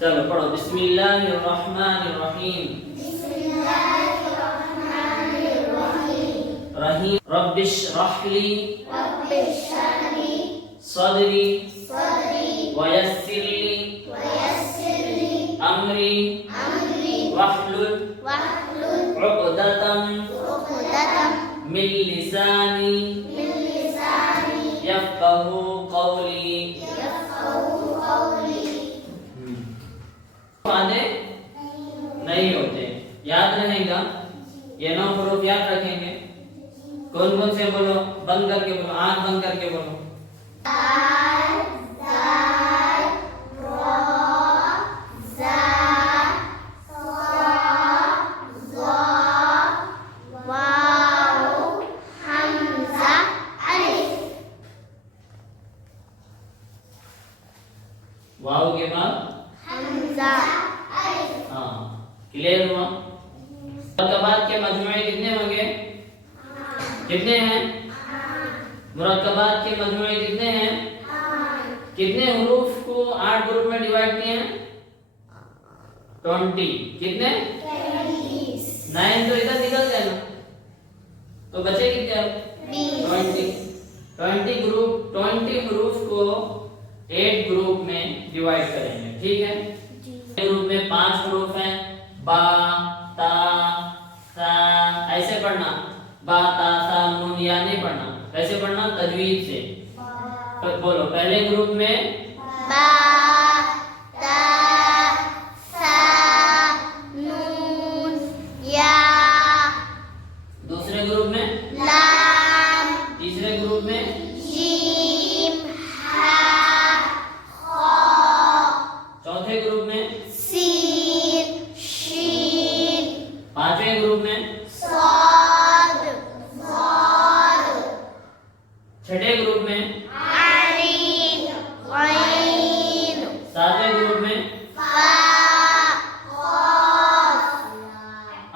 चलो पढ़ो बिस्मिल्लाहिर्रहमानिर्रहीम। रहीम रब्बिश्रहली सदरी वयस्सिरली अमरी वहलुल उक़दतम मिन लिसानी यफ़क़हू क़ौली। वादे नहीं होते, याद रहेगा। ये 9 हरूफ याद रखेंगे। कौन कौन से बोलो, बंद करके बोलो, आंख बंद करके बोलो। वाव के बाद हमजा अलिफ। हाँ, क्लियर हुआ। मुरक्कबात के मजमुए कितने होंगे? कितने हैं? मुरक्कबात के मजमुए कितने हैं? कितने हुरूफ को 8 ग्रुप में डिवाइड किए हैं? 20। कितने? 9 तो इधर निकल गए ना, तो बचे कितने अब? 20 ग्रुप, 20 हुरूफ को 8 ग्रुप में डिवाइड करेंगे। ठीक है। ग्रुप में 5 हुरूफ हैं, बा ता सा, ऐसे पढ़ना। बा ता सा नून या नहीं पढ़ना, कैसे पढ़ना? तजवीज से। तो बोलो, पहले ग्रुप में बा ता सा नून या। दूसरे ग्रुप में लाम। तीसरे ग्रुप में जीम हा खा। चौथे ग्रुप में सीन शीन। पांचवें ग्रुप में साद ज़ाद। छठे ग्रुप में आइन गैन। सातवें ग्रुप में फा क़ाफ।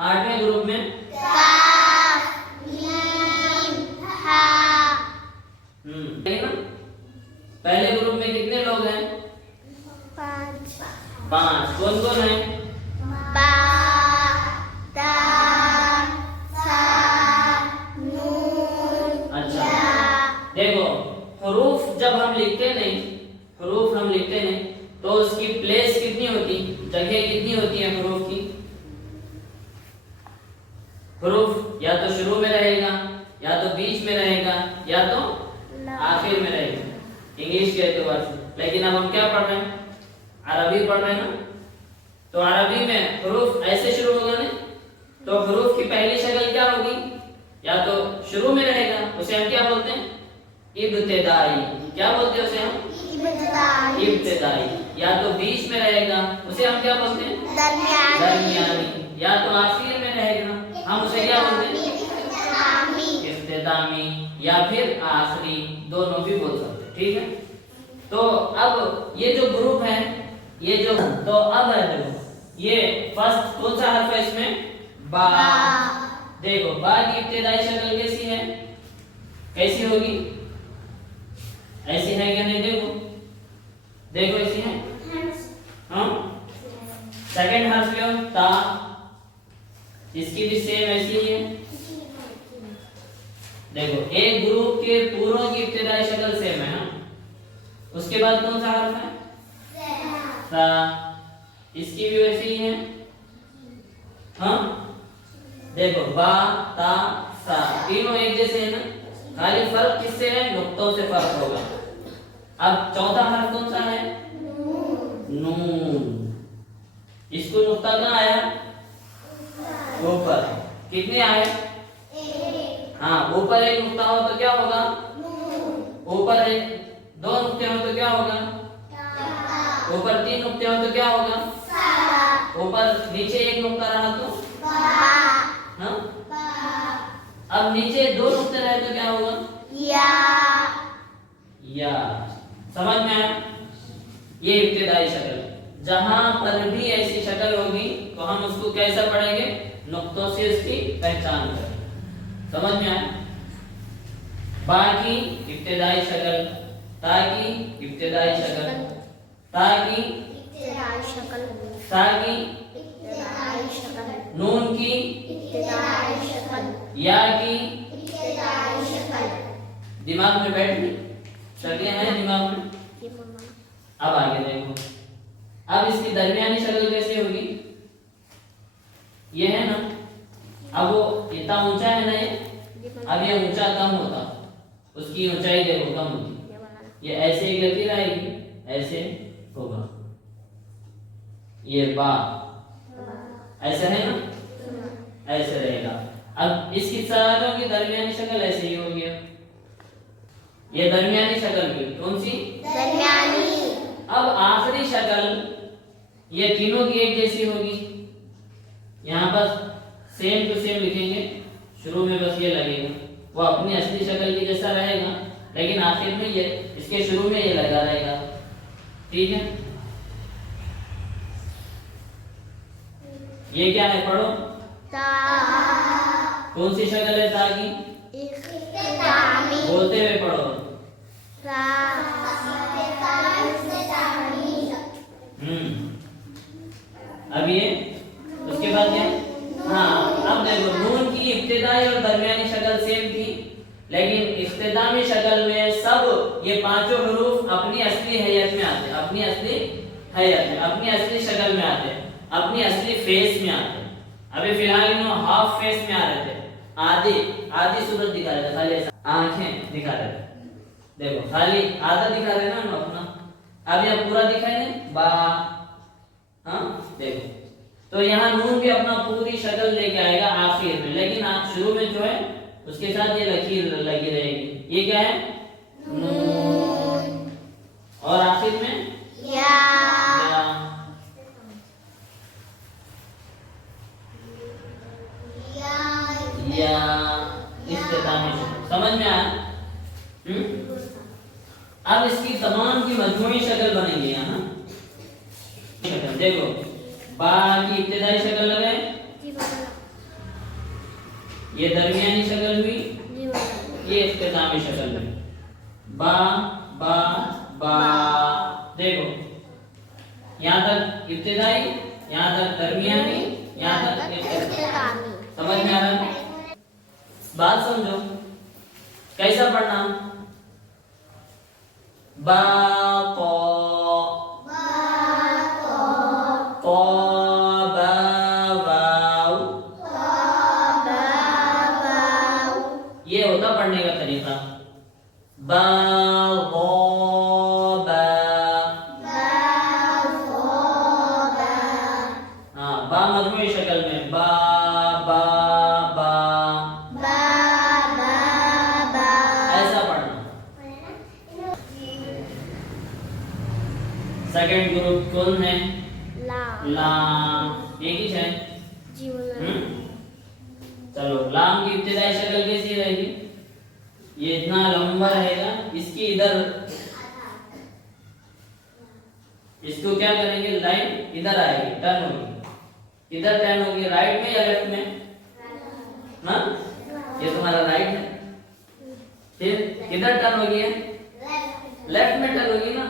आठवें ग्रुप में काफ मीम हा। ठीक है ना। पहले ग्रुप में कितने लोग हैं? 5। कौन कौन है? बा ता सा नून अच्छा, या। देखो हरूफ जब हम लिखते नहीं, तो उसकी प्लेस कितनी होती, जगह कितनी होती है हरूफ की? हरूफ या तो शुरू में रहेगा, या तो बीच में रहेगा, या तो आखिर में रहेगा इंग्लिश के एतबार से। लेकिन अब हम क्या पढ़ रहे हैं? अरबी पढ़ रहे हैं ना। तो अरबी में हरूफ ऐसे शुरू होगा ना, तो हरूफ की पहली शक्ल क्या होगी? या तो शुरू में रहेगा, उसे हम क्या बोलते हैं? इब्तिदाई। क्या बोलते हैं उसे हम? इब्तिदाई। या तो बीच में रहेगा, उसे हम क्या बोलते हैं? दरमियानी। या तो आखिर में रहेगा, हम उसे क्या बोलते हैं? इख्तितामी। या फिर आखिरी, दोनों भी बोल सकते हैं। ठीक है। तो अब ये जो ग्रुप है, ये जो, तो अब है देखो, ये फर्स्ट कौन सा हर्फ है इसमें? बा। देखो बा की इब्तिदाई शक्ल कैसी है? कैसी होगी? ऐसी है क्या नहीं? देखो देखो ऐसी है। हाँ, सेकंड हर्फ लो ता, इसकी भी सेम ऐसी ही है। देखो एक ग्रुप के पूरों की इब्तिदाई शक्ल सेम है ना। उसके बाद कौन सा हर्फ है? सा। इसकी भी वैसी ही है। हाँ, देखो बा ता सा, तीनों एक जैसे है ना, खाली फर्क किससे है? नुक्तों से फर्क होगा। अब चौथा हर्फ कौन सा है? नून। इसको नुक्ता कहाँ आया? ऊपर। कितने आए? हाँ, ऊपर एक नुक्ता हो तो क्या होगा? ऊपर एक, 2 नुक्ते हो तो क्या होगा? ऊपर 3 नुक्ते हो तो क्या होगा? ऊपर नीचे एक नुक्ता रहा तो हाँ? अब नीचे 2 नुक्ते रहे तो क्या होगा? या। समझ में आया? ये इब्तिदाई शक्ल। जहां पर भी ऐसी शक्ल होगी तो हम उसको कैसा पढ़ेंगे? नुक्तों से उसकी पहचान करें। समझ में आया? बाकी इब्तिदाई शक्ल, ताकि इब्तिदाई शक्ल, ताकि इब्तिदाई शक्ल, ता की, इब्तिदाई शक्ल, नून की, इब्तिदाई शक्ल, या की, इब्तिदाई शक्ल। दिमाग में बैठ गई, शक्लें हैं दिमाग में। अब आगे देखो, अब इसकी दरमियानी शक्ल कैसे होगी? ये है ना, अब वो इतना ऊंचा है ना, ये अब ये ऊंचा कम होता, उसकी ऊंचाई देखो कम होती। ये ऐसे एक लकीर आएगी, ऐसे होगा, ये बा ऐसा है ना, ऐसे रहेगा। अब इसकी चारों की दरमियानी शक्ल ऐसे ही होगी। ये दरमियानी शक्ल की कौन सी? दरमियानी। अब आखिरी शक्ल ये तीनों की एक जैसी होगी। यहाँ पर सेम टू सेम लिखेंगे, शुरू में बस ये लगेगा, वो अपनी असली शक्ल की जैसा रहेगा, लेकिन आखिर में ये इसके शुरू में ये लगा रहेगा। ठीक है, ये क्या है पढ़ो? ता। कौन सी शक्ल है ता की? इख्तितामी। बोलते हुए पढ़ो। ता। अब ये उसके बाद क्या? हाँ, अब देखो, नून की इब्तिदाई और दरमियानी शक्ल सेम थी, लेकिन इख्तितामी शक्ल में सब ये पांचों हुरूफ अपनी असली हैयत में आते हैं, अपनी असली हैयत में, अपनी असली शक्ल में आते हैं, अपनी असली फेस में आते हैं। अभी फिलहाल इन्होंने हाफ फेस में आ रहे थे, आधी सूरत दिखा रहे थे, खाली ऐसा आंखें दिखा रहे थे। देखो खाली आधा दिखा रहे ना अपना, अब यह पूरा दिखाई नहीं बा। हाँ देखो, तो यहाँ नून भी अपना पूरी शक्ल लेके आएगा आखिर में, लेकिन शुरू में जो है उसके साथ ये लकीर लगी रहेगी। ये क्या है? नून। और आखिर में या। या इख्तितामी शक्ल। समझ में आया? अब इसकी तमाम की मजमूई शक्ल बनेगी यहाँ। देखो, बा की इब्तिदाई शक्ल लगाए, ये दरमियानी शक्ल हुई, ये इख्तितामी शक्ल हुई। बा बा बा, देखो यहाँ तक इब्तिदाई, यहाँ तक दरमियानी, यहाँ तक इख्तितामी। समझ में आ रहा है? बात समझो, कैसा पढ़ना? बा तो ये होता पढ़ने का तरीका। बा हाँ, बा मजमूई शक्ल में बा बा बा ऐसा पढ़ना। सेकंड ग्रुप कौन है? लाम। एक ही है। चलो, लाम की इब्तिदाई शक्ल कैसी रहेगी? ये इतना लंबा रहेगा, इसकी इधर, इसको क्या करेंगे, लाइन इधर आएगी, टर्न होगी। इधर टर्न होगी, राइट में या लेफ्ट में? ना, ये तुम्हारा राइट है, फिर किधर टर्न होगी है? लेफ्ट में टर्न होगी ना,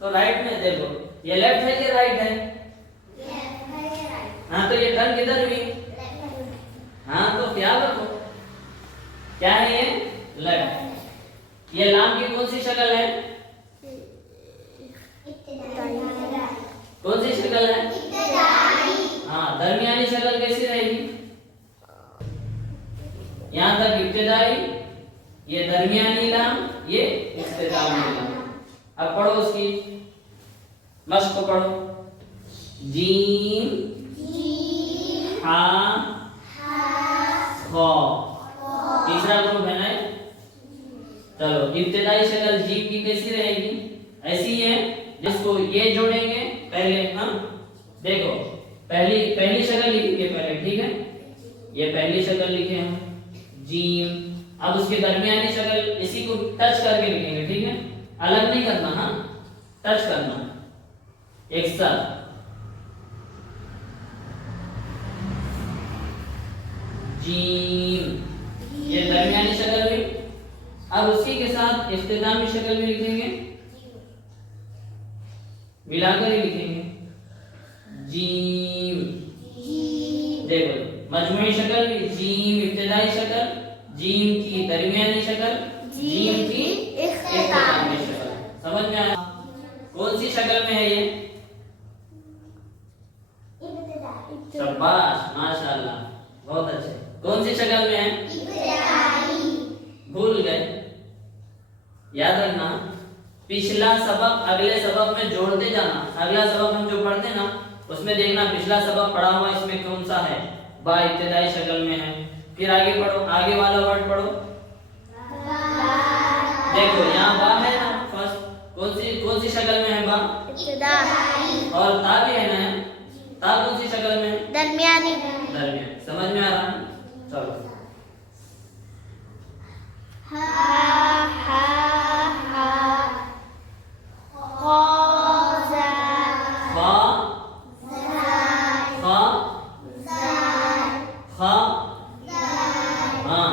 तो राइट में। देखो, ये लेफ्ट है कि राइट है? हाँ, तो ये टर्न किधर हुई? हाँ, तो ख्याल रखो, क्या है ये? लेफ्ट। ये लाम की कौन सी शक्ल है? कौन सी शक्ल है? हाँ, दरमियानी शक्ल कैसी रहेगी? यहाँ तक इब्तिदाई, ये दरमियानी लाम, ये इख्तितामी लाम। अब पढ़ो उसकी मश्क पढ़ो। जीम हा खा। तीसरा ग्रुप है ना। चलो, इब्तिदाई शक्ल जीम की कैसी रहेगी? ऐसी है, जिसको ये जोड़ेंगे पहले हम। देखो, पहली शक्ल लिखेंगे पहले, ठीक है? ये पहली शक्ल लिखे हम जीम। अब उसके दरमियानी शक्ल इसी को टच करके लिखेंगे, ठीक है? अलग नहीं करना, हाँ, टच करना एक साथ। जीम, ये दरमियानी शक्ल हुई। अब उसी के साथ इख्तितामी शक्ल में लिखेंगे, मिलाकर ही लिखेंगे। जीम। देखो मजमूई शक्ल भी, जीम इब्तिदाई शक्ल, जीम की दरमियानी शक्ल, जीम की इख्तितामी शक्ल। समझ में आया? कौन सी शक्ल में है ये? शाबाश, माशाल्लाह, बहुत अच्छे। कौन सी शक्ल में है? भूल गए? याद रखना, पिछला सबक अगले सबक में जोड़ते जाना। अगला सबक हम जो पढ़ते ना उसमें देखना पिछला सबक पढ़ा हुआ इसमें कौन सा है। बा इब्तिदाई शक्ल में है। फिर आगे पढ़ो, आगे वाला वर्ड पढ़ो। देखो यहाँ बा है ना, फर्स्ट कौन सी शक्ल में है बा? और ता भी है ना, ता कौन सी शक्ल में है? दरमियानी। दरमियान। समझ में आ रहा है? चलो हा हा हा ख़ा फा फा खा हाँ,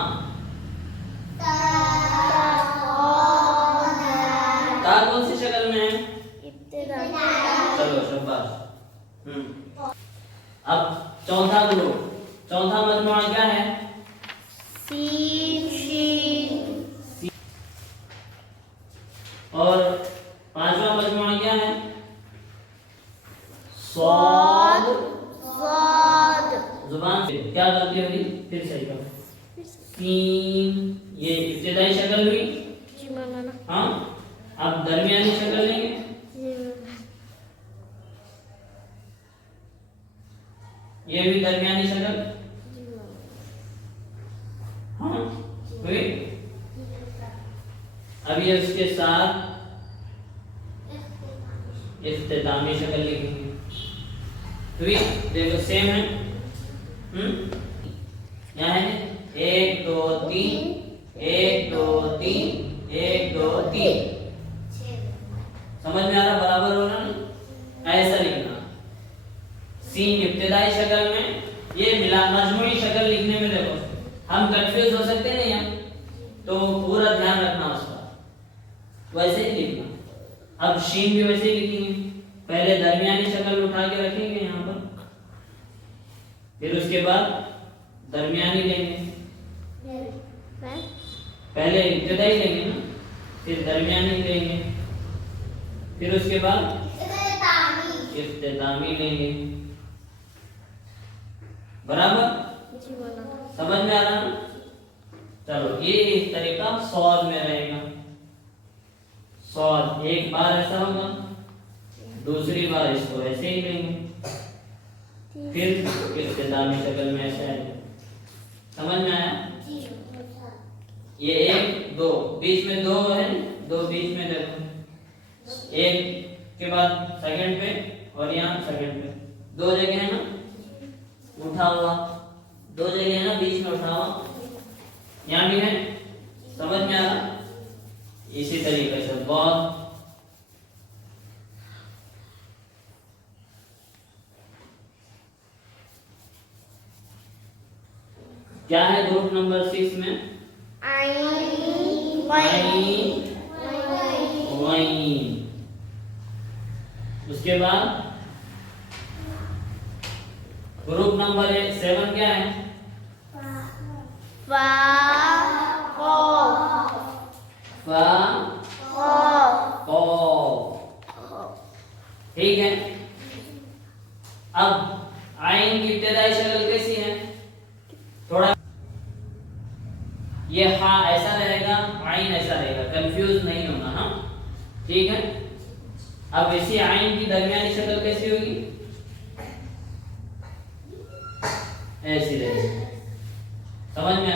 ता कौन सी शक्ल में है? चलो शाबाश। अब चौथा ग्रुप, चौथा मजमुआ क्या है? सीन शीन। और पांचवा मजमुआ क्या है? Saud Saud. सॉद। जुबान से क्या गलती होगी? फिर सही करो। सीन, ये इब्तिदाई शक्ल हुई। जी मौलाना। हाँ, अब दरमियानी शक्ल लेंगे। ये भी दरमियानी शक्ल। हाँ हुई। अब ये उसके साथ इख्तितामी शक्ल लिखेंगे। हुई। देखो सेम है। यहाँ है 1 2 3 1 2 3 1 2 3। समझ में आ रहा? बराबर हो रहा ना? ऐसा लिखना। सीन इब्तिदाई शक्ल में, ये मिला मजमूई शक्ल लिखने में देखो हम कंफ्यूज हो सकते हैं ना, तो पूरा ध्यान रखना उसका। वैसे ही लिखना। अब शीन भी वैसे ही लिखेंगे। पहले दरमियानी शक्ल उठा के रखेंगे यहाँ पर, फिर उसके बाद दरमियानी लेंगे। पहले इब्तिदाई लेंगे ना, फिर दरमियानी लेंगे, फिर उसके बाद इख्तितामी लेंगे। बराबर? समझ में आ रहा है? चलो ये इस तरीका सॉद में रहेगा। सॉद एक बार ऐसा होगा, दूसरी बार इसको ऐसे ही लेंगे, फिर इख्तितामी शक्ल में ऐसा है। समझ में आया? ये 1 2 बीच में 2 है, 2 बीच में देखो, एक के बाद सेकंड पे और यहाँ सेकंड पे 2 जगह है ना उठा हुआ, 2 जगह है ना बीच में उठा हुआ, यहाँ भी है। समझ में आ रहा? इसी तरीके से बहुत। क्या है ग्रुप नंबर 6 में? आइन वाइन। उसके बाद ग्रुप नंबर 7 क्या है? फा क़ाफ फा क़ाफ। ठीक है। अब आइन की इब्तिदाई शक्ल कैसी है? थोड़ा ये हा ऐसा रहेगा, आइन ऐसा रहेगा, कंफ्यूज नहीं होना। हाँ ठीक है। अब इसी आइन की दरमियानी शक्ल कैसी होगी? ऐसी रहेगी। समझ में आ?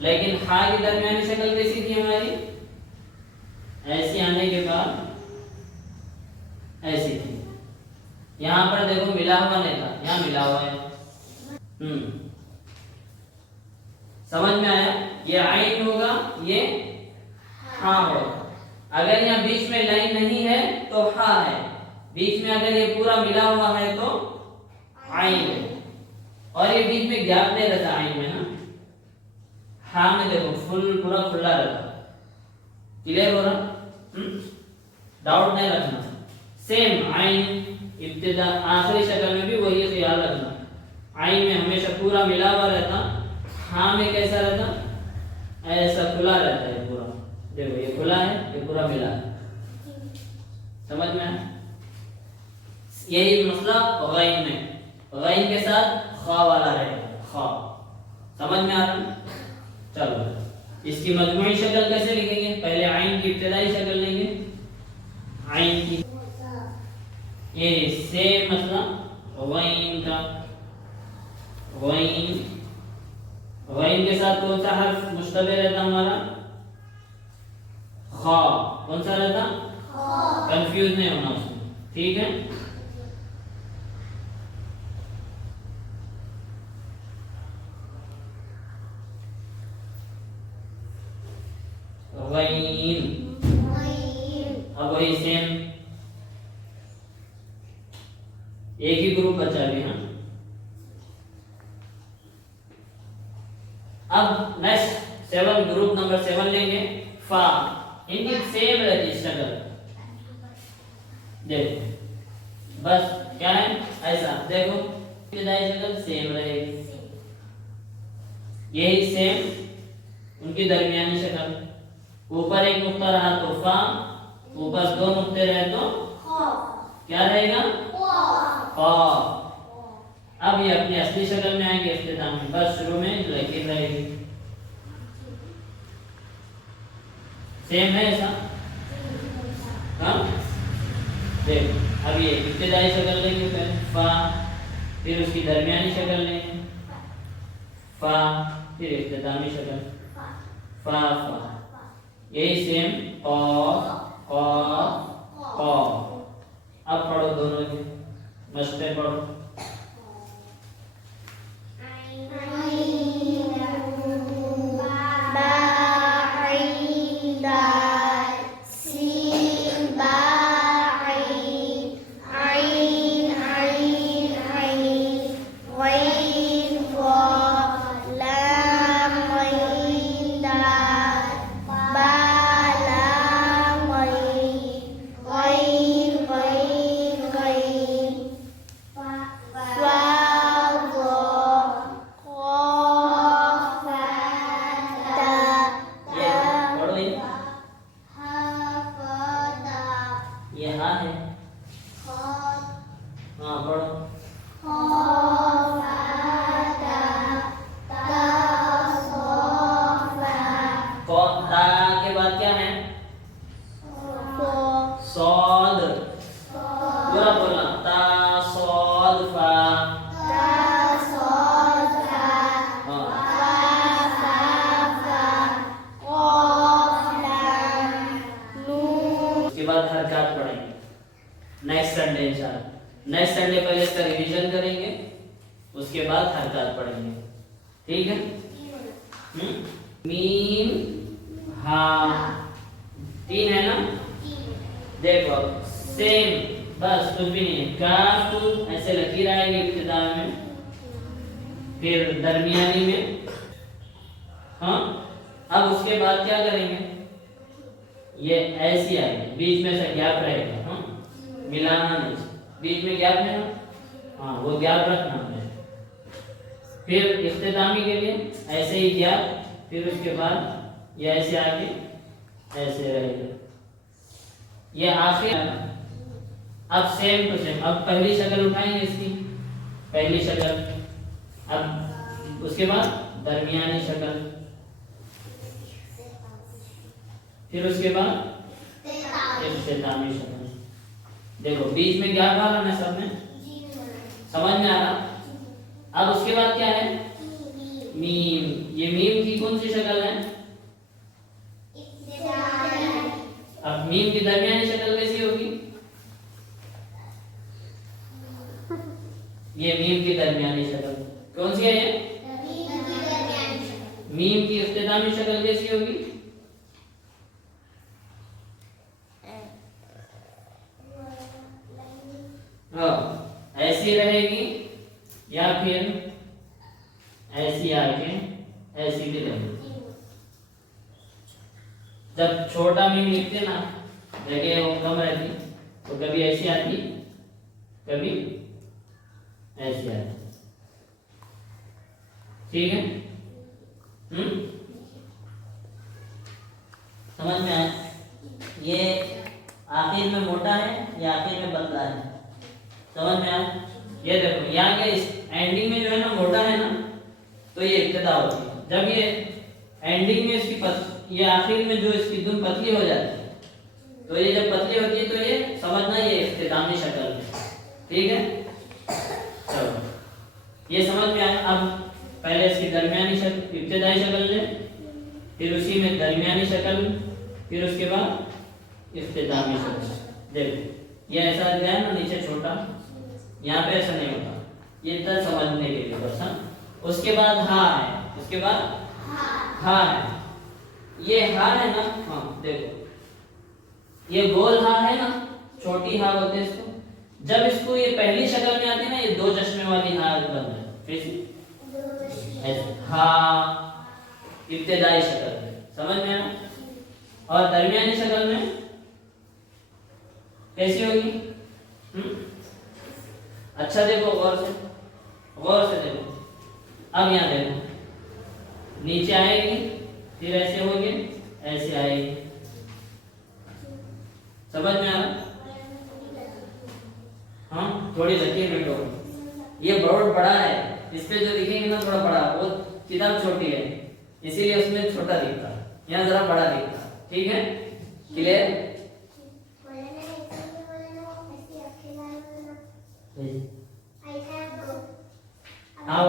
लेकिन हा की दरमियानी शक्ल कैसी थी हमारी? ऐसी आने के बाद ऐसी थी। यहाँ पर देखो मिला हुआ नहीं था, यहाँ मिला हुआ है। समझ में आया? ये आइन होगा, ये हा होगा। अगर यहाँ बीच में लाइन नहीं है तो हा है, बीच में अगर ये पूरा मिला हुआ है तो आइन है, और ये बीच में गैप नहीं रहता आइन में ना। हा में देखो फुल पूरा खुला रहता। क्लियर हो रहा? डाउट नहीं रखना। सेम आइन इब्तिदा आखिरी शक्ल में भी वही ख्याल रखना, आइन में हमेशा पूरा मिला हुआ रहता, हाँ में कैसा रहता, ऐसा खुला रहता है पूरा। देखो ये खुला है, ये पूरा मिला है, समझ में आया? यही मसला गैन में, गैन के साथ खा वाला रहेगा, खा। समझ में आ रहा है? चलो इसकी मजमूई शक्ल कैसे लिखेंगे? पहले आइन की इब्तिदाई शक्ल लेंगे, आइन की, ये सेम मसला गैन का। गैन, गैन के साथ कौन सा हर्फ मुश्तबे रहता हमारा? खा। कौन सा रहता? कंफ्यूज नहीं होना उसमें, ठीक है? गैन, अब वही सेम, एक ही ग्रुप बचा अभी। हाँ, अब नेक्स्ट 7, ग्रुप नंबर 7 लेंगे, फा। इनकी सेम रहती है शक्ल, देखो बस क्या है ऐसा, देखो इब्तिदाई शक्ल सेम रहेगी, यही सेम उनकी दरमियानी शक्ल। ऊपर एक नुक्ता रहा तो फा, ऊपर 2 नुक्ते रहे तो क्या रहेगा? फा। अब ये अपनी असली शक्ल में आएंगे इब्तिदा में, बस शुरू में लकीर रहेगी, सेम है ऐसा। हाँ देखो, अब ये इब्तिदाई शक्ल लेंगे पहले फा, फिर उसकी दरमियानी शक्ल लेंगे फा, फिर इब्तिदामी शक्ल फा फा, यही सेम क़ क़ क़। अब पढ़ो दोनों के मस्ते पढ़ो। नेक्स्ट संडे पहले इसका रिवीजन करेंगे, उसके बाद हरकत पढ़ेंगे, ठीक है? मीम हा 3 है ना? देखो सेम, बस कुछ भी नहीं है। काफ ऐसे लकीर आएगी इब्तिदा में, फिर दरमियानी में। हाँ, अब उसके बाद क्या करेंगे? ये ऐसी आएगी, बीच में से गैप रहेगा। हाँ, मिलाना नहीं, बीच में गैप है ना, हाँ वो गैप रखना है। फिर इख्तितामी के लिए ऐसे ही गैप, फिर उसके बाद ये ऐसे आगे ऐसे रहेगा, ये आखिर। अब सेम टू सेम, अब पहली शक्ल उठाएंगे इसकी, पहली शक्ल, अब उसके बाद दरमियानी शक्ल, फिर उसके बाद इख्तितामी शक्ल। देखो बीच में गैप आ रहा है सब में, समझ में आ रहा? अब उसके बाद क्या है? मीम। ये मीम की कौन सी शक्ल है? अब मीम की दरमियानी शक्ल कैसी होगी? ये मीम की दरमियानी शक्ल कौन सी है? ये मीम की इख्तितामी शक्ल कैसी होगी? ऐसी रहेगी या फिर ऐसी आके ऐसी भी रहेगी। जब छोटा मीम लिखते ना, जगह वो कम रहती, तो कभी ऐसी आती, कभी ऐसे आती है। ठीक है, समझ में आया? ये आखिर में मोटा है या आखिर में पतला है, समझ में आया? ये देखो यहाँ के एंडिंग में जो है ना मोटा है ना, तो ये इब्तिदा होती है। जब ये एंडिंग में इसकी ये आखिर में जो इसकी धुन पतली हो जाती है, तो ये जब पतली होती है तो ये समझना ये इख्तितामी शक्ल है। ठीक है, चलो ये समझ में आया। अब पहले इसकी दरमियानी शक्ल, इब्तिदाई शक्ल ले, फिर उसी में दरमियानी शक्ल, फिर उसके बाद इख्तितामी शक्ल। देखो ये ऐसा है ना, नीचे छोटा, यहाँ पे ऐसा नहीं होता, ये इतना समझने के लिए बस। हाँ, उसके बाद हा है, उसके बाद हा है। ये हा है ना, हाँ देखो ये गोल हा है ना, छोटी हा बोलते हैं इसको। जब इसको ये पहली शक्ल में आती है ना, ये दो चश्मे वाली हा बन जाती है। फिर से ऐसे हा इब्तिदाई शक्ल में, समझ में आया? और दरमियानी शक्ल में कैसी होगी? अच्छा देखो गौर से, गौर से देखो। अब यहाँ देखो, नीचे आएगी, फिर ऐसे होगी, ऐसे आएगी। समझ में आ रहा? हाँ, थोड़ी लकीर में तो ये बहुत बड़ा है, इस पे जो लिखेंगे ना थोड़ा बड़ा, वो किताब छोटी है इसीलिए उसमें छोटा दिखता है, यहाँ जरा बड़ा दिखता है। ठीक है, क्लियर? हाँ,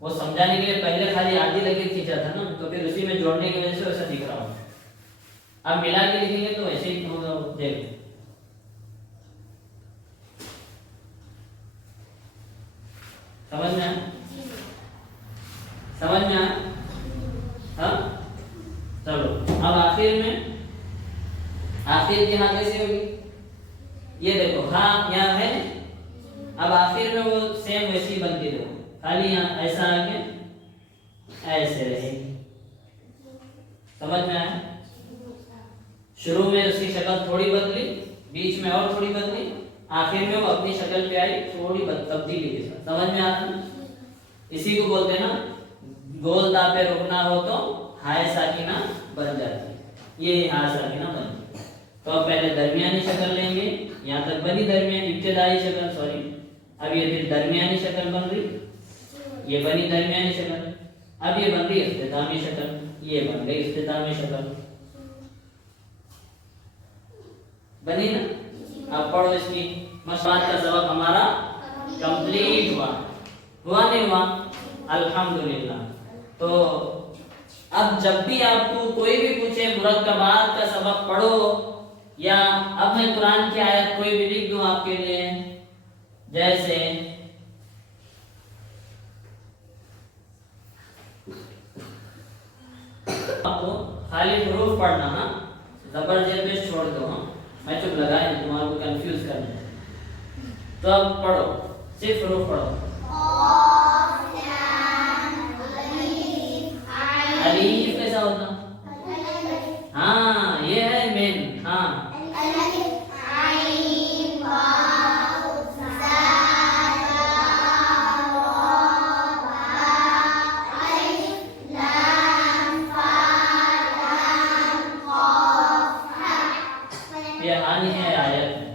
वो समझाने के लिए पहले खाली आधी लकीर खींचा था ना, तो फिर उसी में जोड़ने की वजह से वैसा दिख रहा हूँ। अब मिला के लिखेंगे तो वैसे ही होगा। देखो समझ में आया? समझ में आया? हाँ, चलो अब आखिर में, आखिर की हाँ कैसे होगी? ये देखो हाँ यहाँ है, अब आखिर में वो सेम वैसी बनती रहो, खाली यहाँ ऐसा आके ऐसे रहेगी। समझ में आया? शुरू में उसकी शक्ल थोड़ी बदली, बीच में और थोड़ी बदली, आखिर में वो अपनी शक्ल पे आई थोड़ी तब्दीली के साथ। समझ में आ रहा है? इसी को बोलते हैं ना, गोल दा पे रुकना हो तो हाय साकिना बन जाती है, ये हाय साकिना बनती है। तो अब पहले दरमियानी शक्ल लेंगे, यहाँ तक बनी दरमियानी इब्तिदाई शक्ल, सॉरी। अब ये फिर दरमियानी शक्ल बन रही, ये बनी दरमियानी शक्ल। अब ये बन रही इख्तितामी शक्ल, ये बन गई इख्तितामी शक्ल, बनी ना? अब पढ़ो इसकी मशबात का सबक हमारा कंप्लीट हुआ, हुआ नहीं हुआ? अल्हम्दुलिल्लाह। तो अब जब भी आपको कोई भी पूछे मुरक्कबात का सबक पढ़ो, या अब मैं कुरान की आयत कोई भी लिख दूं आपके लिए, जैसे आपको खाली हुरूफ पढ़ना, हाँ जबर जेर पेश छोड़ दो, हाँ मैं चुप लगाए तुम्हारे को कंफ्यूज करने। तो अब पढ़ो, सिर्फ हुरूफ पढ़ो। अलीफ कैसा होता? हाँ ये है मेन, हाँ ये हानि है आयत है।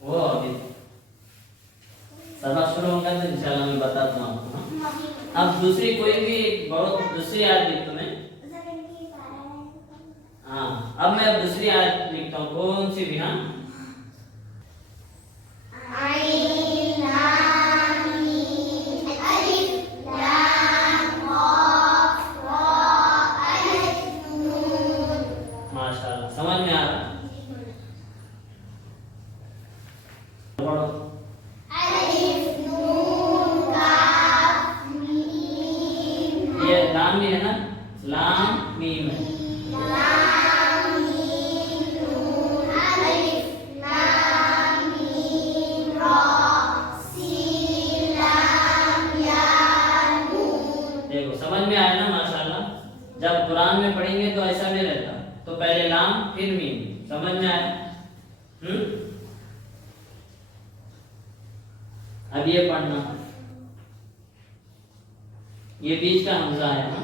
वो अभी सबक शुरू होगा तो इंशाल्लाह मैं बताता हूँ आपको। अब दूसरी कोई भी बहुत दूसरी आयत लिख तुम्हें, हाँ अब मैं दूसरी आयत लिखता हूँ, कौन सी भी? हाँ माशाल्लाह, समझ में आ रहा? पढ़ो। ये लाम भी है ना, लाम मीम है। देखो समझ में आया ना माशाल्लाह? जब कुरान में पढ़ेंगे तो ऐसा नहीं रहता, तो पहले लाम फिर मीम, समझ में आया? अब ये पढ़ना, ये बीच का हमजा है ना,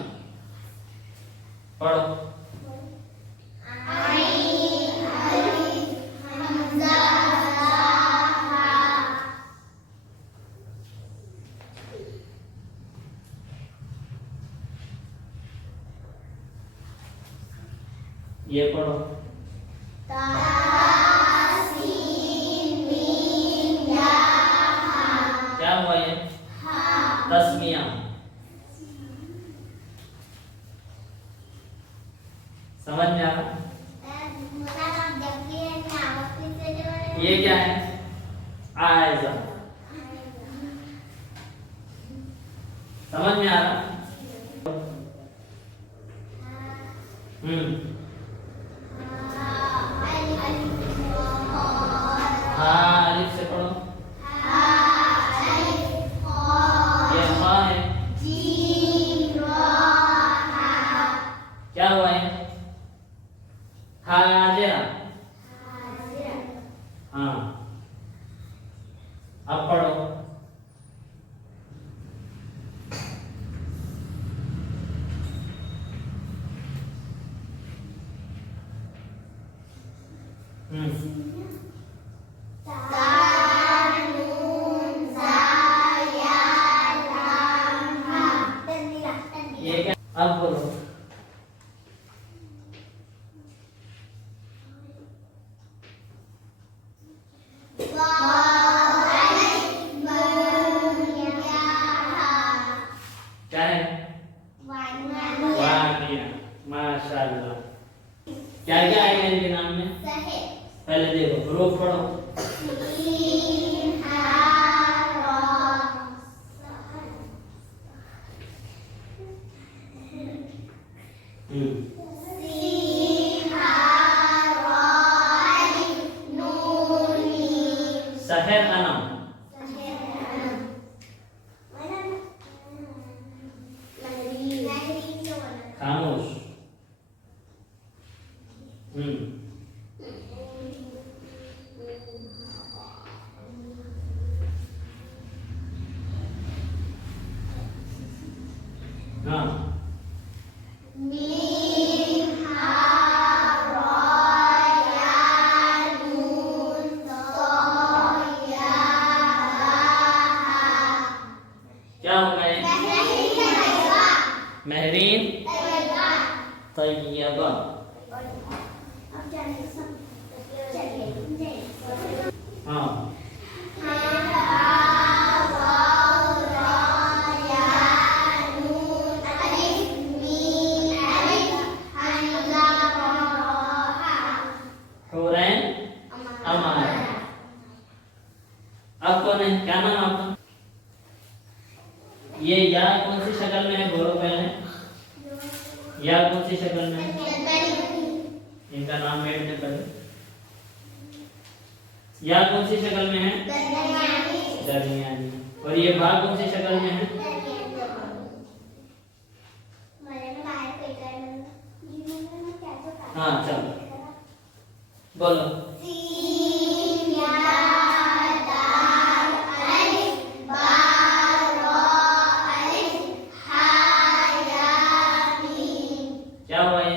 पढ़ो। ये पढ़ो। क्या हुआ ये? तस्मिया। समझ में आ रहा? ये क्या है? आयजा। समझ में आ रहा? हाँ, अलिफ से पढ़ो। ये हा है। क्या हुआ है? हाजिरा। हाँ, अब पढ़ो। ये क्या? अब बोलो। क्या है? वानिया। माशाल्लाह। क्या क्या आएगा इनके नाम में? पहले देखो, हरूफ पढ़ो। सहर अनम। खामोश। हाँ, क्या होगा ये? महरीन तैयबा। हाँ, हुरैन अमारा। अब कौन है? क्या नाम आपका? ये या कौन सी शक्ल में है? बोलो पहले, या कौन सी शक्ल में है? इनका नाम मेड में पढ़ो। या कौन सी शक्ल में है? दरमियानी। और ये बा कौन सी शक्ल में है? हाँ, चलो बोलो। क्या हुआ ये?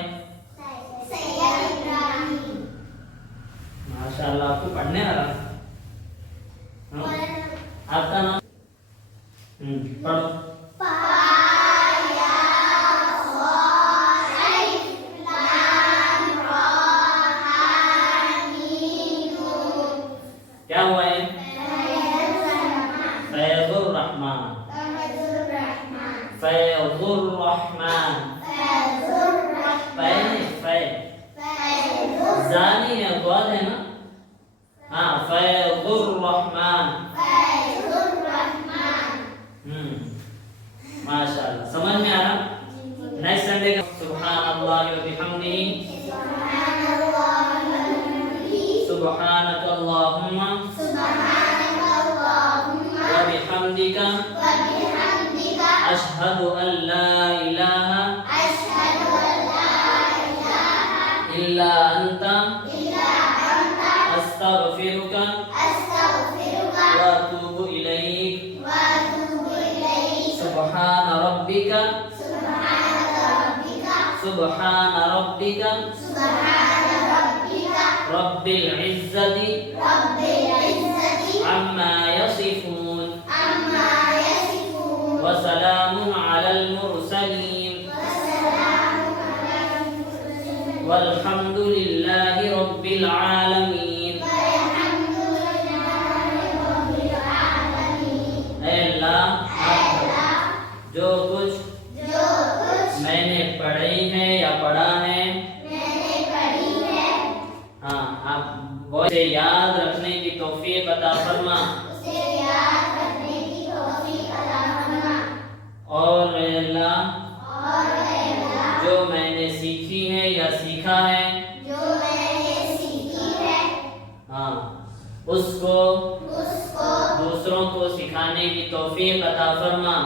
माशाल्लाह, आपको पढ़ने आ रहा। हाँ? आपका नाम? पढ़ो। क्या हुआ है? फैजुर रहमान। फैजुर रहमान। जानी है, गौद है ना? हाँ, फैजुर रहमान। माशाल्लाह, समझ में आ रहा? नेक्स्ट संडे का सुब्हानल्लाह व बिहम्दिही, सुब्हानकल्लाहुम्मा व बिहम्दिका, अशहदु अन ला इलाहा इल्ला अंता, अस्तगफिरुका व अतूबु इलैक सुब्हान रब्बिका रब्बिल इज्जति अम्मा यसिफून व सलामुन अलल मुरसलीन वल्हम्दुलिल्लाहि रब्बिल आलमीन। ऐ अल्लाह, जो कुछ मैंने पढ़ी है या पढ़ा है, हाँ, आप उसे याद रखने की तौफीक अता फरमा। और ऐ अल्लाह, जो मैंने सीखी है या सीखा है, हाँ, उसको दूसरों को सिखाने की तौफीक अता फरमा।